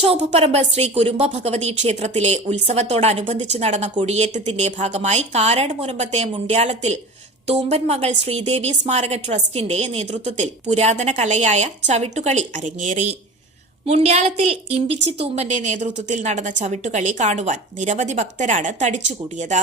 കോഫപ്പറമ്പ് ശ്രീ കുരുമ്പ ഭഗവതി ക്ഷേത്രത്തിലെ ഉത്സവത്തോടനുബന്ധിച്ച് നടന്ന കൊടിയേറ്റത്തിന്റെ ഭാഗമായി കാരാട് മുനമ്പത്തെ മുണ്ട്യാലത്തിൽ തൂമ്പൻ മകൾ ശ്രീദേവി സ്മാരക ട്രസ്റ്റിന്റെ നേതൃത്വത്തിൽ പുരാതന കലയായ ചവിട്ടുകളി അരങ്ങേറി. മുണ്ട്യാലത്തിൽ ഇമ്പിച്ചി തൂമ്പന്റെ നേതൃത്വത്തിൽ നടന്ന ചവിട്ടുകളി കാണുവാൻ നിരവധി ഭക്തരാണ് തടിച്ചുകൂടിയത്.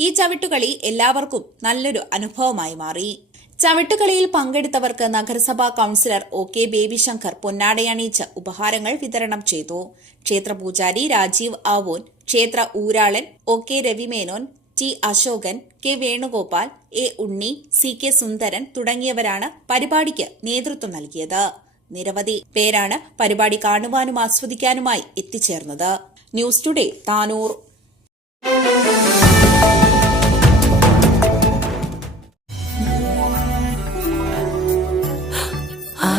ഈ ചവിട്ടുകളി എല്ലാവർക്കും നല്ലൊരു അനുഭവമായി മാറി. ചവിട്ടുകളിയിൽ പങ്കെടുത്തവർക്ക് നഗരസഭാ കൌൺസിലർ ഒ കെ ബേബിശങ്കർ പൊന്നാടയണിയിച്ച് ഉപഹാരങ്ങൾ വിതരണം ചെയ്തു. ക്ഷേത്ര പൂജാരി രാജീവ് ആവോൻ ക്ഷേത്ര ഊരാളൻ O K Ravimenon T Ashokan K Venugopal A Unni C K Sundaran തുടങ്ങിയവരാണ് പരിപാടിക്ക് നേതൃത്വം നൽകിയത്. നിരവധി പേരാണ് പരിപാടി കാണുവാനും ആസ്വദിക്കാനുമായി എത്തിച്ചേർന്നത്. News today Tanur.